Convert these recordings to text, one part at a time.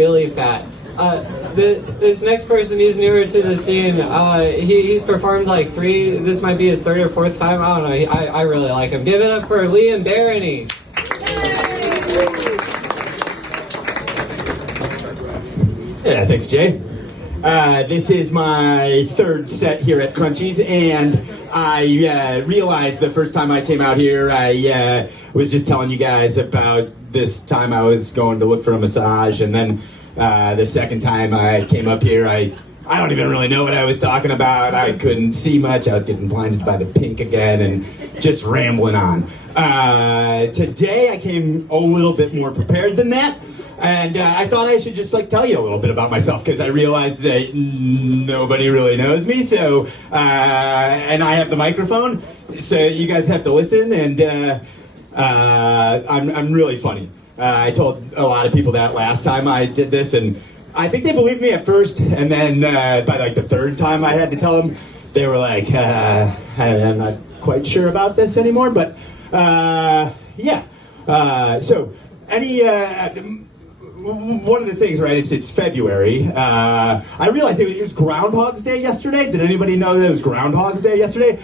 really fat. This next person, he's newer to the scene. He's performed like this might be his third or fourth time. I don't know. I really like him. Give it up for Liam Barony. Yeah, thanks, Jay. This is my third set here at Crunchies, and I realized the first time I came out here, I was just telling you guys about this time I was going to look for a massage, and then the second time I came up here, I don't even really know what I was talking about. I couldn't see much. I was getting blinded by the pink again and just rambling on. Today I came a little bit more prepared than that. And I thought I should just tell you a little bit about myself, because I realized that nobody really knows me. So and I have the microphone, so you guys have to listen. And I'm really funny. I told a lot of people that last time I did this, and I think they believed me at first. And then by the third time I had to tell them, they were like, "I'm not quite sure about this anymore." But yeah. So any. One of the things, right, it's February. I realized it was Groundhog's Day yesterday. Did anybody know that it was Groundhog's Day yesterday?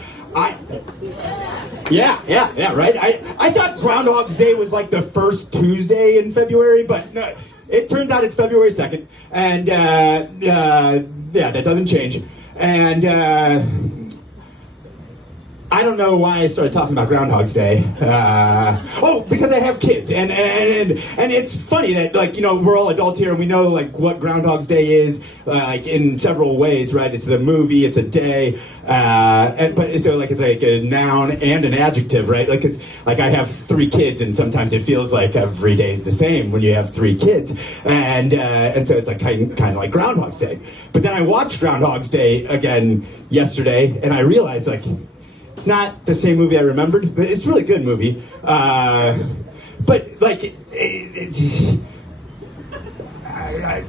Yeah, right? I thought Groundhog's Day was the first Tuesday in February, but no, it turns out it's February 2nd. And, yeah, that doesn't change. And, I don't know why I started talking about Groundhog's Day. Because I have kids, and it's funny that we're all adults here and we know what Groundhog's Day is in several ways, right? It's a movie, it's a day, but so it's a noun and an adjective, right? Cause I have 3 kids, and sometimes it feels like every day is the same when you have 3 kids, and so it's kind of like Groundhog's Day. But then I watched Groundhog's Day again yesterday, and I realized it's not the same movie I remembered, but it's a really good movie. But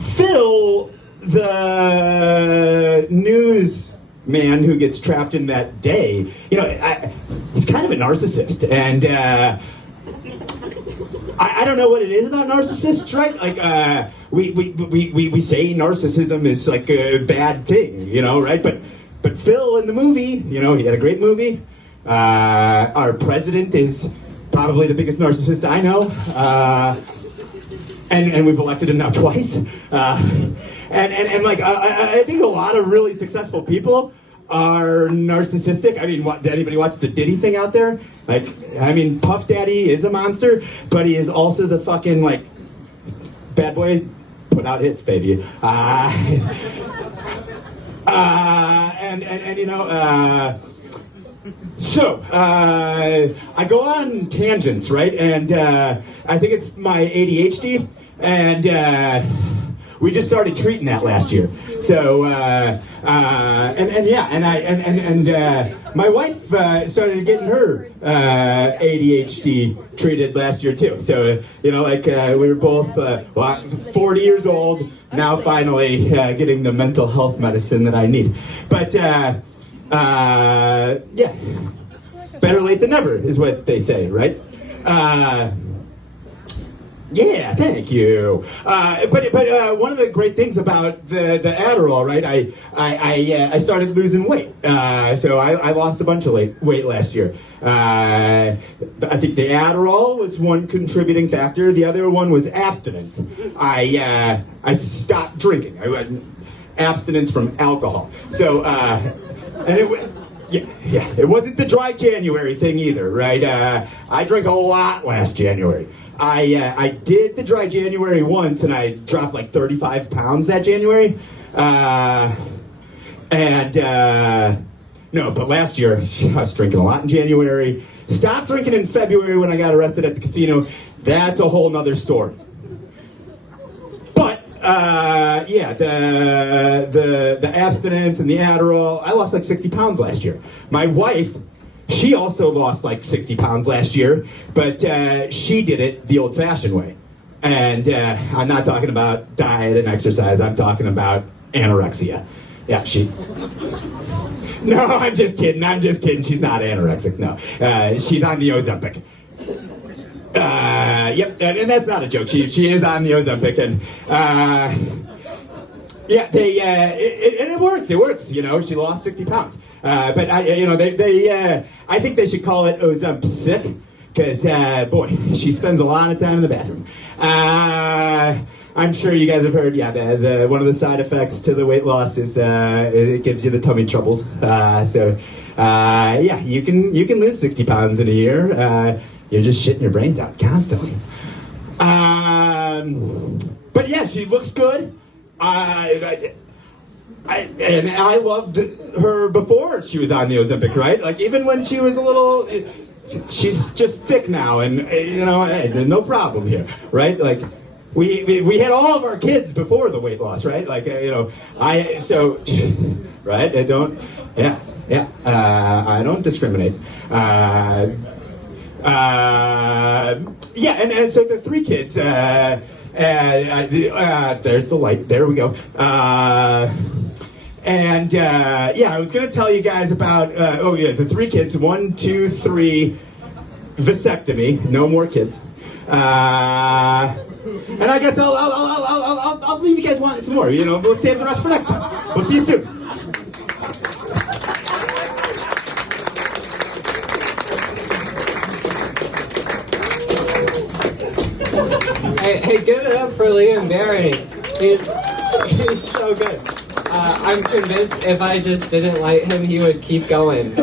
Phil, the newsman who gets trapped in that day, he's kind of a narcissist, and I don't know what it is about narcissists, right? We say narcissism is a bad thing, right? But Phil in the movie, he had a great movie. Our president is probably the biggest narcissist I know. And we've elected him now twice. I think a lot of really successful people are narcissistic. I mean, did anybody watch the Diddy thing out there? Puff Daddy is a monster, but he is also the fucking, bad boy, put out hits, baby. So I go on tangents, right? And I think it's my ADHD, and we just started treating that last year. So my wife started getting her ADHD treated last year too. So we were both 40 years old now, finally getting the mental health medicine that I need. But yeah, better late than never is what they say, right? Yeah, thank you. But one of the great things about the Adderall, right? I started losing weight. So I lost a bunch of weight last year. I think the Adderall was one contributing factor. The other one was abstinence. I stopped drinking. I went abstinence from alcohol. So it wasn't the dry January thing either, right? I drank a lot last January. I did the dry January once, and I dropped 35 pounds that January. No, but last year, I was drinking a lot in January. Stopped drinking in February when I got arrested at the casino. That's a whole nother story. But, yeah, the abstinence and the Adderall, I lost 60 pounds last year. My wife, she also lost 60 pounds last year, but she did it the old-fashioned way. And I'm not talking about diet and exercise. I'm talking about anorexia. Yeah, No, I'm just kidding. She's not anorexic, no. She's on the Ozempic. Yep, and that's not a joke. She is on the Ozempic, and yeah, it works. It works. You know, she lost 60 pounds. But I think they should call it Ozempic because boy, she spends a lot of time in the bathroom. I'm sure you guys have heard. Yeah, the one of the side effects to the weight loss is it gives you the tummy troubles. Yeah, you can lose 60 pounds in a year. You're just shitting your brains out constantly. But yeah, she looks good. And I loved her before she was on the Ozempic, right? Like even when she was a little, she's just thick now, and you know, no problem here, right? Like we had all of our kids before the weight loss, right? Like right? I don't, I don't discriminate. Yeah, and so the three kids. There's the light. There we go. Yeah, I was gonna tell you guys about. The three kids. 1, 2, 3. Vasectomy. No more kids. And I guess I'll leave you guys wanting some more. You know, we'll save the rest for next time. We'll see you soon. Hey, give it up for Liam Barry. He's so good. I'm convinced if I just didn't light him, he would keep going.